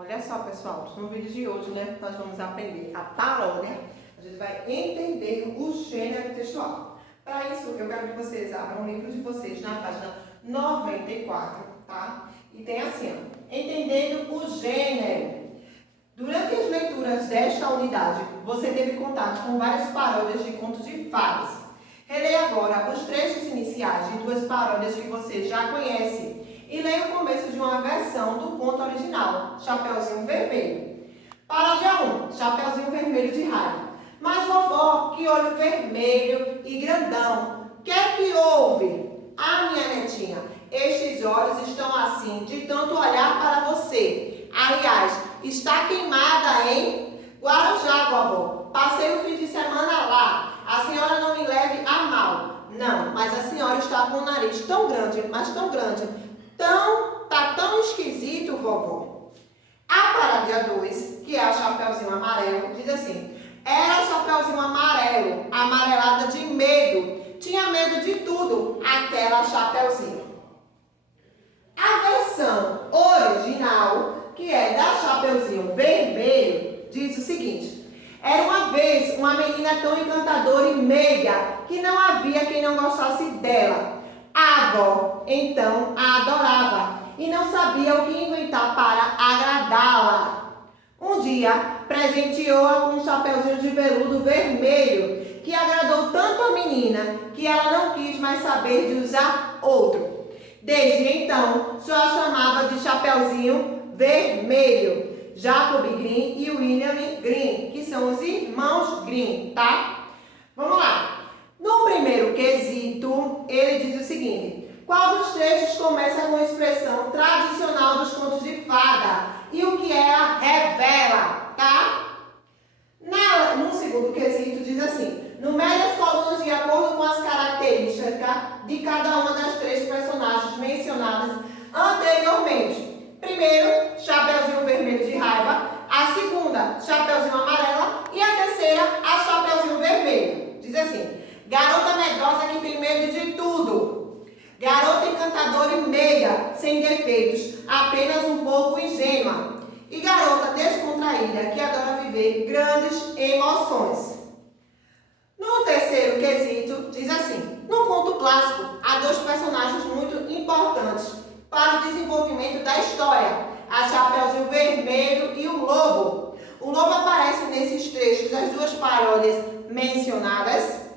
Olha só, pessoal, no vídeo de hoje, nós vamos aprender a paródia. A gente vai entender o gênero textual. Para isso, eu quero que vocês abram o livro de vocês na página 94, tá? E tem assim, ó, entendendo o gênero. Durante as leituras desta unidade, você teve contato com várias paródias de contos de fadas. Releia agora os trechos iniciais de duas paródias que você já conhece e leia o começo de uma versão do conto original, Chapeuzinho Vermelho. Paródia 1, Chapeuzinho Vermelho de raiva. Mas vovó, que olho vermelho e grandão, que é que houve? Ah, minha netinha, estes olhos estão assim de tanto olhar para você. Aliás, está queimada, hein? Guarujá, vovó, passei o fim de semana lá. A senhora não me leve a mal. Não, mas a senhora está com o nariz tão grande, mas tão grande, tá tão esquisito, vovó. A paródia 2, que é a Chapeuzinho Amarelo, diz assim: era Chapeuzinho Amarelo, amarelada de medo, tinha medo de tudo, aquela Chapeuzinho. A versão original, que é da Chapeuzinho Vermelho, diz o seguinte: era uma vez uma menina tão encantadora e meiga que não havia quem não gostasse dela. A avó, então, a adorava e não sabia o que inventar para agradá-la. Um dia, presenteou-a com um chapeuzinho de veludo vermelho que agradou tanto a menina que ela não quis mais saber de usar outro. Desde então, só a chamava de Chapeuzinho Vermelho, Jacob Green e William Green, que são os irmãos Green, tá? Vamos lá. No primeiro quesito, ele diz o seguinte: qual dos trechos começa com a expressão tradicional dos contos de fada e o que ela revela, tá? No segundo quesito, diz assim: numere as colunas de acordo com as características de cada uma das três personagens mencionadas anteriormente. Primeiro, Chapeuzinho Vermelho de raiva. A segunda, Chapeuzinho Amarela. E a terceira, a Chapeuzinho Vermelho. Diz assim: garota medrosa que tem medo de tudo. Garota encantadora e meiga, sem defeitos, apenas um pouco ingênua. E garota descontraída que adora viver grandes emoções. No terceiro quesito, diz assim: no conto clássico, há dois personagens muito importantes para o desenvolvimento da história: a Chapeuzinho Vermelho e o Lobo. O Lobo aparece nesses trechos das duas paródias mencionadas.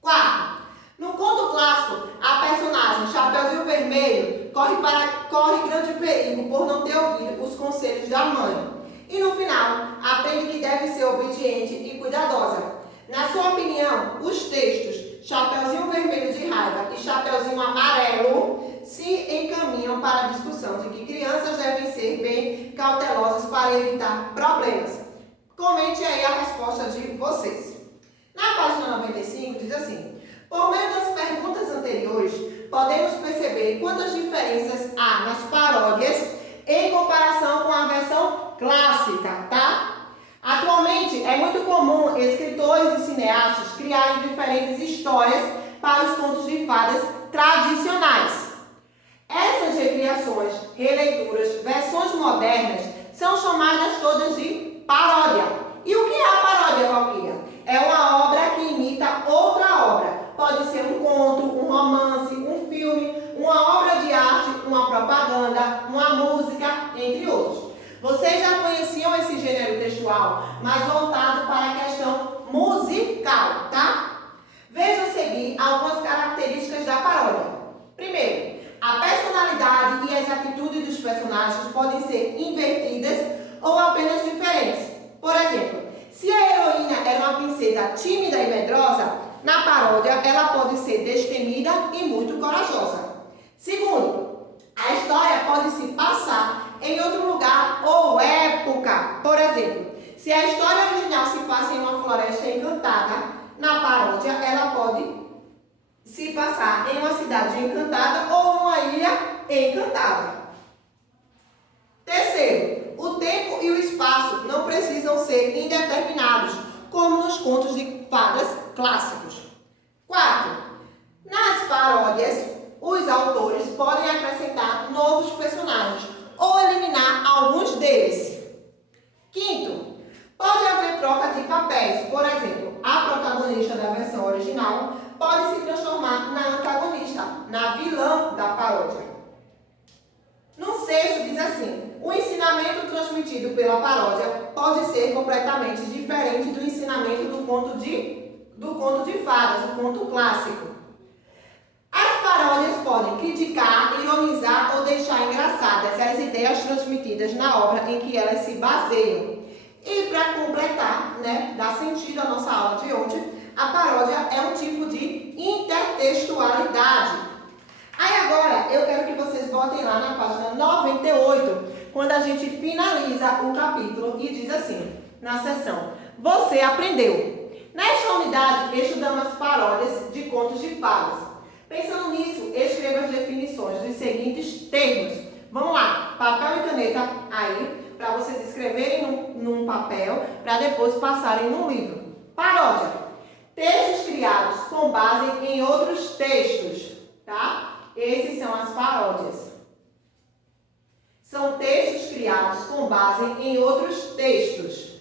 Quarto, no conto clássico, a personagem Chapeuzinho Vermelho corre grande perigo por não ter ouvido os conselhos da mãe. E no final, aprende que deve ser obediente e cuidadosa. Na sua opinião, os textos Chapeuzinho Vermelho de raiva e Chapeuzinho Amarelo se encaminham para a discussão de que crianças devem ser bem cautelosas para evitar problemas. Comente aí a resposta de vocês. Na página 95 diz assim: por meio das perguntas anteriores, podemos perceber quantas diferenças há nas paródias em comparação com a versão clássica, tá? Atualmente, é muito comum escritores e cineastas criarem diferentes histórias para os contos de fadas tradicionais. Essas recriações, releituras, versões modernas são chamadas todas de paródia. E o que é a paródia, Valquíria? É uma obra que imita outra obra. Pode ser um conto, um romance, um filme, uma obra de arte, uma propaganda, uma música, entre outros. Vocês já conheciam esse gênero textual, mas voltado para a questão musical, tá? Veja a seguir algumas características da paródia. Primeiro, a personalidade e as atitudes dos personagens podem ser invertidas ou apenas diferentes. Por exemplo, se a heroína era uma princesa tímida e medrosa, na paródia ela pode ser destemida e muito corajosa. Segundo, a história pode se passar em outro lugar ou época. Por exemplo, se a história original se passa em uma floresta encantada, na paródia ela pode se passar em uma cidade encantada ou uma ilha encantada. Terceiro, o tempo e o espaço não precisam ser indeterminados, como nos contos de fadas clássicos. Quarto, nas paródias, os autores podem acrescentar novos personagens ou eliminar alguns deles. transmitido pela paródia pode ser completamente diferente do ensinamento do conto de fadas, do conto clássico. As paródias podem criticar, ironizar ou deixar engraçadas as ideias transmitidas na obra em que elas se baseiam. E para completar, dar sentido à nossa aula de hoje, a paródia é um tipo de intertextualidade. Aí agora eu quero que vocês botem lá na página 98, quando a gente finaliza o capítulo e diz assim, na seção: você aprendeu. Nesta unidade, estudamos as paródias de contos de fadas. Pensando nisso, escreva as definições dos seguintes termos. Vamos lá, papel e caneta aí, para vocês escreverem num papel, para depois passarem no livro. Paródia: textos criados com base em outros textos, tá? Esses são as paródias. São textos criados com base em outros textos.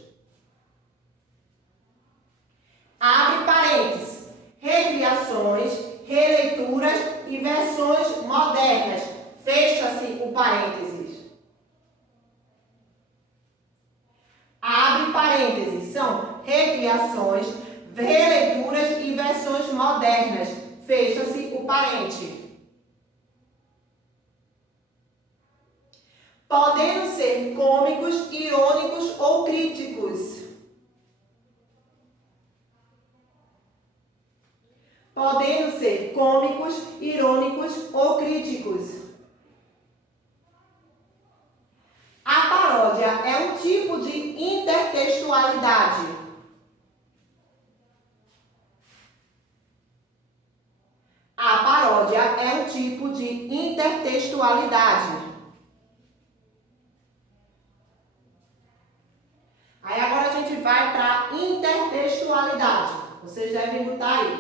Abre parênteses. Recriações, releituras e versões modernas. Fecha-se o parênteses. Abre parênteses. São recriações, releituras e versões modernas. Fecha-se o parênteses. Podendo ser cômicos, irônicos ou críticos. Podendo ser cômicos, irônicos ou críticos. A paródia é um tipo de intertextualidade. A paródia é um tipo de intertextualidade. Aí agora a gente vai para a intertextualidade. Vocês devem botar aí.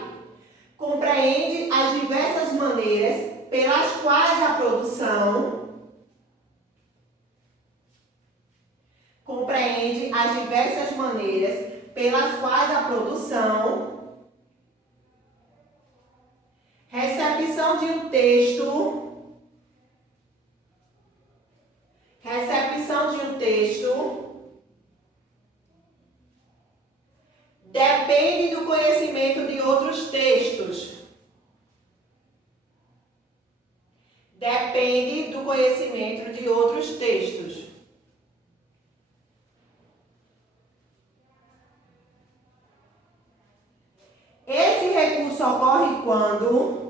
Compreende as diversas maneiras pelas quais a produção recepção de um texto depende do conhecimento de outros textos. Depende do conhecimento de outros textos. Esse recurso ocorre quando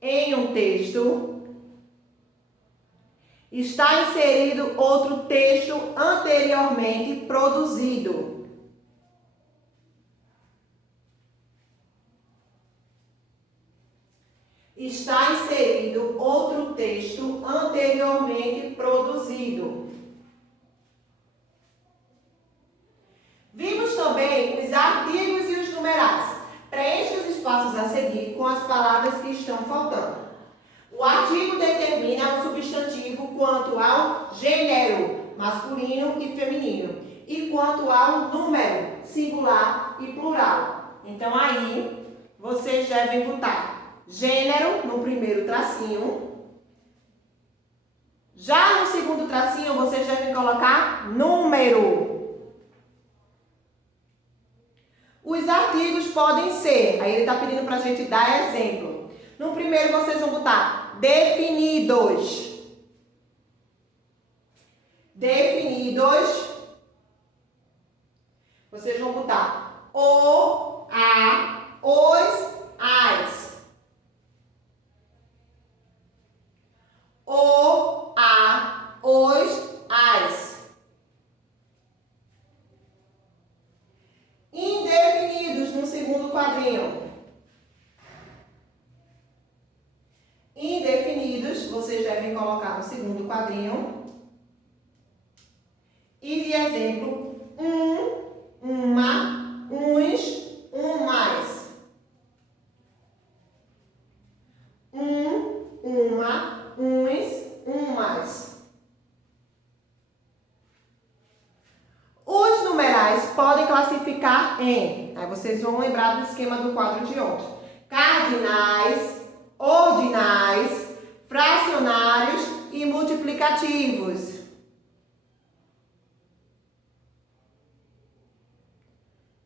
em um texto está inserido outro texto anteriormente produzido. Está inserido outro texto anteriormente produzido. Vimos também os artigos e os numerais. Preencha os espaços a seguir com as palavras que estão faltando. O artigo determina o substantivo quanto ao gênero, masculino e feminino, e quanto ao número, singular e plural. Então aí vocês devem botar gênero no primeiro tracinho. Já no segundo tracinho vocês devem colocar número. Os artigos podem ser, aí ele está pedindo para a gente dar exemplo. No primeiro vocês vão botar definidos. Definidos. Vocês vão botar o, a, os, as. O, a, os, as. Indefinidos no segundo quadrinho. Indefinidos, vocês devem colocar no segundo quadrinho. E de exemplo, uma, uns, mais. Uma, uns, mais. integrais podem classificar em... Aí vocês vão lembrar do esquema do quadro de ontem. Cardinais, ordinais, fracionários e multiplicativos.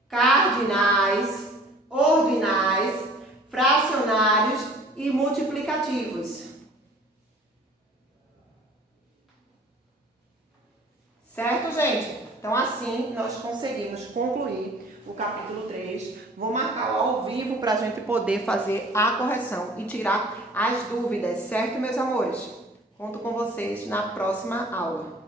Cardinais, ordinais, fracionários e multiplicativos. Certo, gente? Então, assim, nós conseguimos concluir o capítulo 3. Vou marcar ao vivo para a gente poder fazer a correção e tirar as dúvidas, certo, meus amores? Conto com vocês na próxima aula.